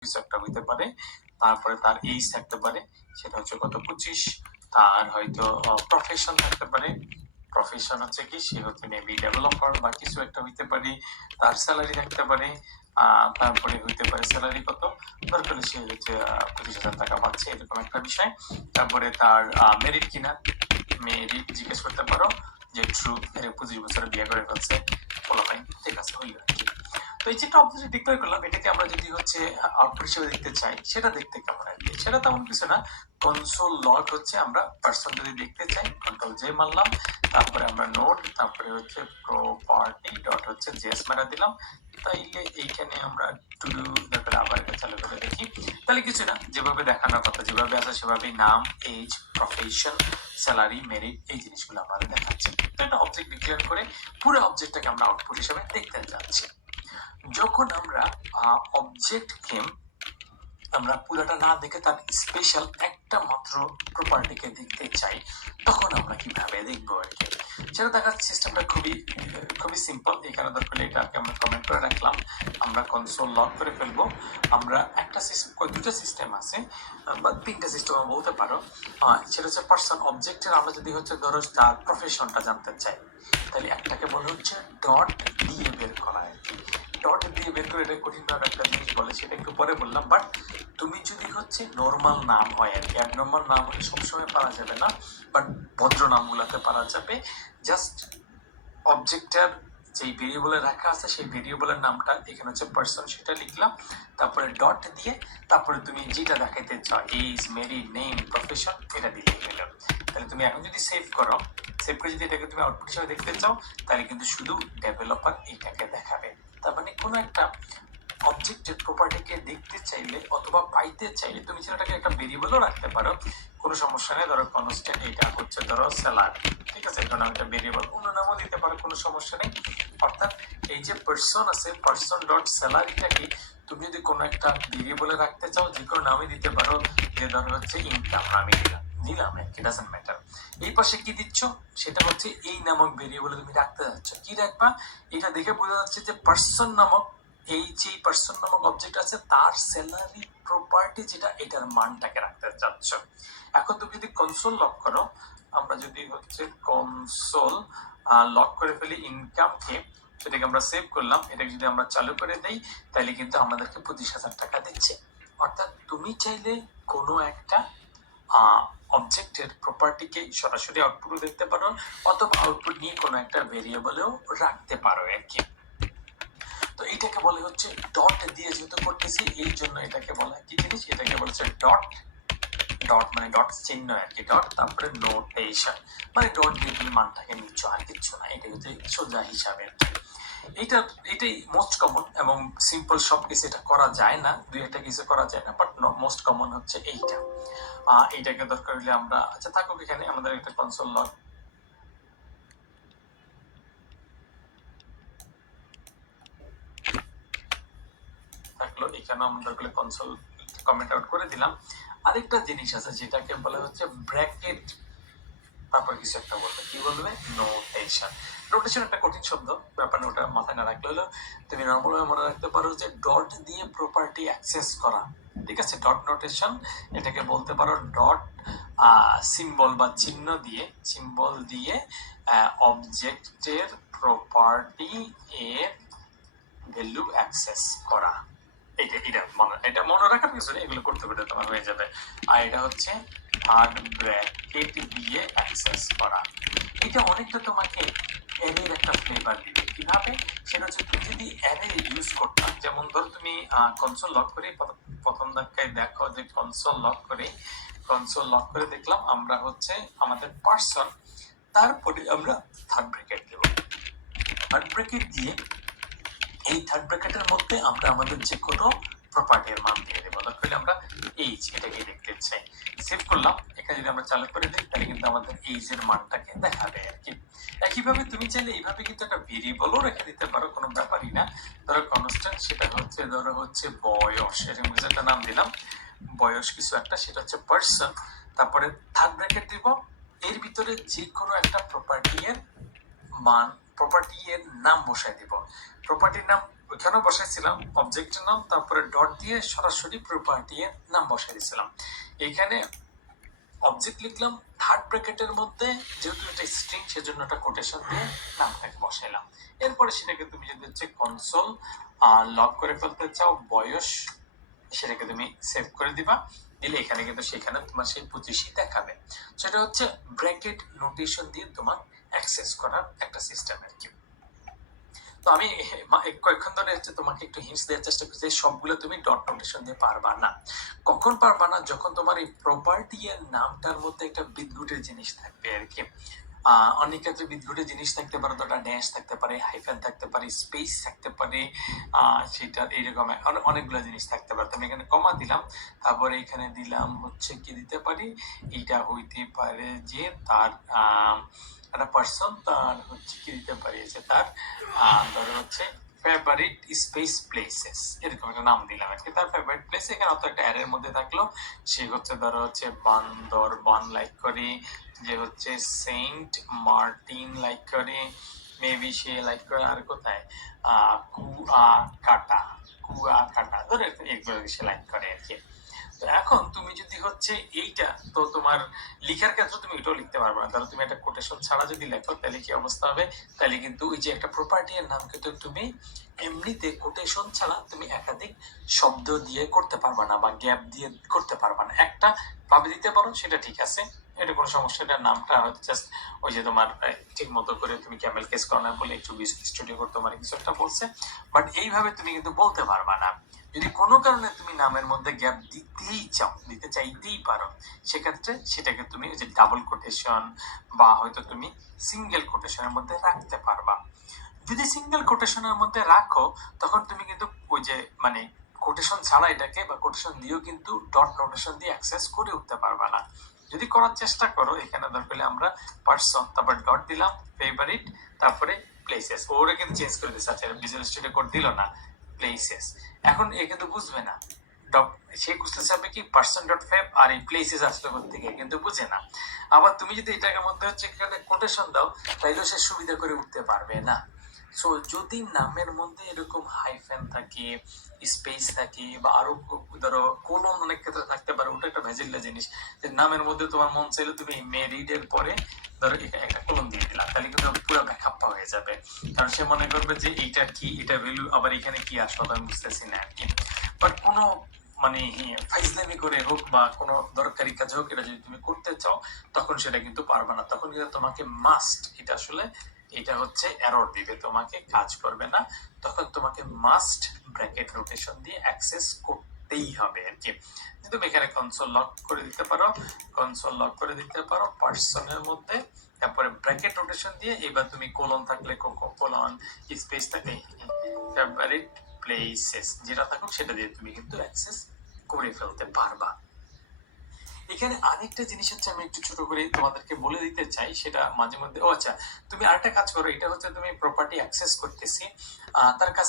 কিছু একটা হইতে পারে, তারপরে তার এইজ থাকতে পারে, সেটা হচ্ছে কত 25, তার হয়তো প্রফেশন থাকতে পারে, প্রফেশন হচ্ছে কি সে হচ্ছে মেবি ডেভেলপার বা কিছু একটা হইতে পারে, তার স্যালারি থাকতে পারে, তারপরে হইতে পারে স্যালারি কত দরকার সে হচ্ছে 25,000 টাকা পাচ্ছে এরকম একটা বিষয়, তারপরে তার মেরিট কিনা, মেরিট জিজ্ঞেস করতে পারো যে ট্রুথ, এর 25 বছরে বিয়ে করে ফেলছে পোলাপাইন, ঠিক আছে হইল আর কি। তো এই যে একটা অবজেক্ট ডিক্লেয়ার করলাম, এটাকে আমরা যদি হচ্ছে আউটপুট হিসেবে দেখতে চাই, সেটা দেখতে কেমন আর কি, সেটা তেমন কিছু না। কনসোল লগ হচ্ছে আমরা পার্সন যদি দেখতে চাই কন্ট্রোল জে মারলাম, তারপরে আমরা নোড, তারপরে হচ্ছে প্রপার্টি ডট হচ্ছে জেএস মারা দিলাম, তাইলে এইখানে আমরা টু ডু, তারপরে আবার এটা চালু করে দেখি, তাহলে কিছু না, যেভাবে দেখানোর কথা যেভাবে আছে সেভাবেই নাম, এজ, প্রফেশন, স্যালারি, মেরিট, এই জিনিসগুলো আমাদের দেখাচ্ছে। তো এটা অবজেক্ট ডিক্লেয়ার করে পুরো অবজেক্টটাকে আমরা আউটপুট হিসেবে দেখতে যাচ্ছি। যখন আমরা অবজেক্টকে আমরা পুরোটা না দেখে তার স্পেশাল একটা মাত্র প্রপার্টিকে দেখতে চাই, তখন আমরা কিভাবে দেখবো আর কি, সেটা দেখার সিস্টেমটা খুবই খুবই সিম্পল। এখানে দরকার এটাকে আমরা কমেন্ট করে রাখলাম, আমরা কনসোল লক করে ফেলবো। আমরা একটা সিস্টেম, দুটো সিস্টেম আছে বা তিনটা সিস্টেম বলতে পারো, সেটা হচ্ছে পার্সন অবজেক্টের আমরা যদি হচ্ছে ধরো তার প্রফেশনটা জানতে চাই, তাহলে একটাকে বলে হচ্ছে ডট দিয়ে বের করা আর কি। ডট দিয়ে বের করে এটা কঠিন ভাবে একটা জিনিস বলে, সেটা একটু পরে বললাম। বাট তুমি যদি হচ্ছে নর্মাল নাম হয় আর কি, অ্যাবনর্মাল নাম হলে সবসময় পারা যাবে না, বাট ভদ্র নামগুলোতে পারা যাবে। জাস্ট অবজেক্টের যেই ভেরিয়েবলে রাখা আছে সেই ভেরিয়েবলের নামটা এখানে হচ্ছে পার্সন, সেটা লিখলাম, তারপরে ডট দিয়ে, তারপরে তুমি যেটা দেখাইতে চাও এজ, মেরিট, নেম, প্রফেশন, এটা দিয়ে গেল। তাহলে তুমি এখন যদি সেভ করো, সেভ করে যদি এটাকে তুমি আউটপুট হিসেবে দেখতে চাও, তাহলে কিন্তু শুধু ডেভেলপার এইটাকে দেখাবে। তার মানে কোনো একটা অবজেক্টের প্রপার্টিকে দেখতে চাইলে অথবা পাইতে চাইলে তুমি সেটাকে একটা ভেরিয়েবলও রাখতে পারো, কোনো সমস্যা নেই। ধরো কনস্ট্যান্ট, এটা হচ্ছে ধরো স্যালারি, ঠিক আছে, এটা নাম একটা ভেরিয়েবল, অন্য নামও দিতে পারো, কোনো সমস্যা নেই। অর্থাৎ এই যে পার্সন আছে, পার্সন ডট স্যালারিটাকে তুমি যদি কোনো একটা ভেরিয়েবলে রাখতে চাও, যে কোনো নামই দিতে পারো, যে ধরো হচ্ছে ইনকাম আমি দিলাম আর কি, ডাজন্ট ম্যাটার। এই পাশে কি দিচ্ছ, সেটা হচ্ছে এই নামক ভেরিয়েবলে তুমি রাখতে যাচ্ছ, কি রাখবা এটা দেখে বোঝা যাচ্ছে যে পার্সন নামক এই যে পার্সন নামক অবজেক্ট আছে তার স্যালারি প্রপার্টি যেটা, এটার মানটাকে রাখতে চাচ্ছ। এখন তুমি যদি কনসোল লক করো, আমরা যদি হচ্ছে কনসোল লক করে ফেলি ইনকামকে, সেটাকে আমরা সেভ করলাম, এটাকে যদি আমরা চালু করে দেই, তাহলে কিন্তু আমাদেরকে 25,000 টাকা দিচ্ছে। অর্থাৎ তুমি চাইলে কোনো একটা অবজেক্টের প্রপার্টিকে সরাসরি আউটপুট দেখতে পারো, অথবা আউটপুট নিয়ে কোনো একটা ভেরিয়েবলেও রাখতে পারো আর কি। তো এটাকে বলে হচ্ছে ডট দিয়ে যেহেতু করতেছি, এই জন্য এটাকে বলা কি জিনিস, এটাকে বলছে ডট। ডট মানে ডট চিহ্ন আর কি, ডট, তারপরে নোটেশন, মানে ডট দিয়ে তুমি মানটাকে নিচ্ছ, আর কিছু না, এটা হচ্ছে সোজা হিসাবে আর কি। এটাই মোস্ট কমন এবং সিম্পল, সব কিছু এটা করা যায় না, দুই একটা কিছু করা যায় না, বাট মোস্ট কমন হচ্ছে এইটা। এইটাকে দরকার হলে আমরা, আচ্ছা থাকুক এখানে, আমাদের একটা কনসোল লগ থাকলো, এখানে আমরা দরকার কনসোল কমেন্ট আউট করে দিলাম। আরেকটা জিনিস আছে যেটাকে বলা হচ্ছে ব্র্যাকেট, তারপর কিছু একটা বলবে, কি বলবে, নোটেশন। নোটেশন একটা কঠিন শব্দ, ব্যাপার না, ওটা মাথায় না রাখলে হলো, তুমি নর্মাল ভাবে মনে রাখতে পারো যে ডট দিয়ে প্রপার্টি অ্যাক্সেস করা, ঠিক আছে, ডট নোটেশন। এটাকে বলতে পারো ডট সিম্বল বা সিম্বল দিয়ে অবজেক্টের প্রপার্টি এর ভ্যালু অ্যাক্সেস করা। এটা মনে রাখার কিছু নেই, এগুলো করতে করতে তোমার হয়ে যাবে। আর এটা হচ্ছে থার্ড ব্র্যাকেট দিয়ে অ্যাক্সেস করা। এটা অনেকটা তোমাকে অ্যারের একটা ফ্লেভার দিবে। কিভাবে, সেটা হচ্ছে তুমি যদি অ্যারে ইউজ করতাম, যেমন ধরো তুমি কনসোল লক করে প্রথম ধাক্কায় দেখো যে কনসোল লক করে দেখলাম আমরা হচ্ছে আমাদের পার্সন, তারপরে আমরা থার্ড ব্র্যাকেট দেব, থার্ড ব্র্যাকেট দিয়ে এই থার্ড ব্র্যাকেটের মধ্যে আমরা আমাদের যে কোনো প্রপার্টির মান দিয়ে দেবো। তাহলে আমরা এইজ, এটাকে দেখতে চাই, সেভ করলাম, এখানে যদি আমরা চালু করে দিই, তাহলে কিন্তু আমাদের এইজ এর মানটাকে দেখাবে আর কি। একইভাবে তুমি চাইলে এইভাবে কিন্তু একটা ভেরিয়েবলও রেখে দিতে পারো, কোনো ব্যাপারই না। ধরো কনস্ট্যান্ট, সেটা হচ্ছে ধরো হচ্ছে বয়স, এরকম কিছু একটা নাম দিলাম, বয়স কিছু একটা, সেটা হচ্ছে পার্সন, তারপরে থার্ড ব্র্যাকেট দিব, এর ভিতরে যে কোনো একটা প্রপার্টি এর মান, প্রপার্টি এর নাম বসাই দিব। প্রপার্টির নাম ওইখানেও বসাইছিলাম অবজেক্টের নাম, তারপরে ডট দিয়ে সরাসরি প্রপার্টি এর নাম বসাই দিয়েছিলাম। এখানে অবজেক্ট লিখলাম, থার্ড ব্র্যাকেটের মধ্যে যেহেতু এটা স্ট্রিং সেজন্য একটা কোটেশন দিয়ে নামটাকে বসাইলাম। এরপরে সেটাকে তুমি যদি হচ্ছে কনসোল লক করে ফেলতে চাও বয়স, সেটাকে তুমি সেভ করে দিবা। দিলে এখানে কিন্তু সেখানে তোমার সেই 25ই দেখাবে। সেটা হচ্ছে ব্র্যাকেট নোটেশন দিয়ে তোমার অ্যাক্সেস করার একটা সিস্টেম আর কি। তো আমি কয়েকক্ষণ ধরে হচ্ছে তোমাকে একটু হিন্টস দেওয়ার চেষ্টা করছি, সবগুলো তুমি ডট নোটেশন দিয়ে পারবা না। কখন পারবা না? যখন তোমার এই প্রপার্টি এর নামটার মধ্যে একটা বিদঘুটের জিনিস থাকবে আর কি। অনেক ক্ষেত্রে বিদঘুটের জিনিস থাকতে পারে, তো ড্যাশ থাকতে পারে, হাইফেন থাকতে পারে, স্পেস থাকতে পারে, সেটা এইরকম অনেকগুলো জিনিস থাকতে পারে। আমি এখানে কমা দিলাম, তারপরে এখানে দিলাম হচ্ছে কি দিতে পারি, এটা হইতে পারে যে তার একটা পার্সন, তার হচ্ছে কি দিতে পারি যে তার ধরো হচ্ছে ফেভারিট স্পেস প্লেসেস, এরকম একটা নাম দিলাম আর কি। তার ফেভারিট প্লেস এখানে অত একটা অ্যারের মধ্যে থাকলো, সে হচ্ছে ধরো হচ্ছে বান্দরবান লাইক করে, যে হচ্ছে সেন্ট মার্টিন লাইক করে, মেবি সে লাইক করে আর কোথায় কুয়াকাটা ধরে এগুলো সে লাইক করে আর কি। তো এখন তুমি যদি হচ্ছে এইটা, তো তোমার লিখার ক্ষেত্রে তুমি এটাও লিখতে পারবে না। তাহলে তুমি একটা কোটেশন ছাড়া যদি লেখো তাহলে কি অবস্থা হবে? তাহলে কিন্তু ওই যে একটা প্রপার্টি এর নাম কিন্তু তুমি এমনিতে কোটেশন ছাড়া তুমি একাধিক শব্দ দিয়ে করতে পারবা না, বা গ্যাপ দিয়ে করতে পারবা না। একটা ভাবে দিতে পারো, সেটা ঠিক আছে, এটা কোনো সমস্যা। এটার নামটা হয়তো জাস্ট ওই যে তোমার ঠিক মতো করে তুমি ক্যামেল কেস কর্নার বলে একটু স্টুডিও করতে পারে কিছু একটা বলছে, বাট এইভাবে তুমি কিন্তু বলতে পারবা না। যদি কোনো কারণে তুমি নামের মধ্যে গ্যাপ দিতেই চাও, দিতে চাইতেই পারো, সেক্ষেত্রে সেটাকে তুমি ওই যে ডাবল কোটেশন বা হয়তো তুমি সিঙ্গেল কোটেশনের মধ্যে রাখতে পারবা। যদি সিঙ্গেল কোটেশনের মধ্যে রাখো, তখন তুমি কিন্তু ওই যে মানে কোটেশন ছাড়া এটাকে বা কোটেশন দিয়েও কিন্তু ডট নোটেশন দিয়ে অ্যাক্সেস করে উঠতে পারবা না। যদি করার চেষ্টা করো, এখানে দরকার হলে আমরা পার্সন, তারপর ডট দিলাম, ফেভারিট, তারপরে প্লেসেস, ওরা কিন্তু চেঞ্জ করে দিচ্ছে। আচ্ছা, ভিজুয়াল স্টুডিও কোড দিল না, প্লেসেস। এখন এ কিন্তু বুঝবে না, সে বুঝতে চাবে কি পার্সন ডট ফেভ, আর এই প্লেসেস আসলে থেকে কিন্তু বুঝে না। আবার তুমি যদি এটাকে মধ্যে হচ্ছে এখানে কোটেশন দাও, তাইলেও সে সুবিধা করে উঠতে পারবে না। সো যদি নামের মধ্যে এরকম হাইফেন থাকে, স্পেস থাকে, বা আরো ধরো কোলন অনেক ক্ষেত্রে থাকতে পারে, ওটা একটা ভেজিল্লা জিনিস। যে নামের মধ্যে তোমার মন চাইলে তুমি মেরিড এর পরে ধরো একটা কোলন দিয়ে দিলা, তাহলে কিন্তু পুরো ব্যাখ্যাপ্পা হয়ে যাবে। কারণ সে মনে করবে যে এইটা কি, এটা ভ্যালু, আবার এখানে কি আসলো আমি বুঝতেছি না আর কি। বাট কোনো মানে ফাইজলামি করে হোক বা কোনো দরকারি কাজ হোক, এটা যদি তুমি করতে চাও, তখন সেটা কিন্তু পারবে না। তখন কিন্তু তোমাকে মাস্ট, এটা আসলে এটা হচ্ছে এরর দিবে, তোমাকে কাজ করবে না। তখন তোমাকে মাস্ট ব্র্যাকেট রোটেশন দিয়ে অ্যাক্সেস করতেই হবে আর কি। তুমি এখানে কনসোল লক করে দিতে পারো, কনসোল লক করে দিতে পারো পার্সনের মধ্যে, তারপরে ব্র্যাকেট রোটেশন দিয়ে এবার তুমি কোলন থাকলে কোলন, স্পেস থাকলে ফেভারিট প্লেসেস, যেটা থাকুক সেটা দিয়ে তুমি কিন্তু অ্যাক্সেস করে ফেলতে পারবা। এখানে আরেকটা জিনিস হচ্ছে, আমি একটু ছোট করে তোমাদেরকে বলে দিতে চাই, সেটা মাঝে মধ্যে, ও আচ্ছা, তুমি আরেকটা কাজ করো, এটা হচ্ছে তুমি প্রপার্টি অ্যাক্সেস করতেছি, তার কাছে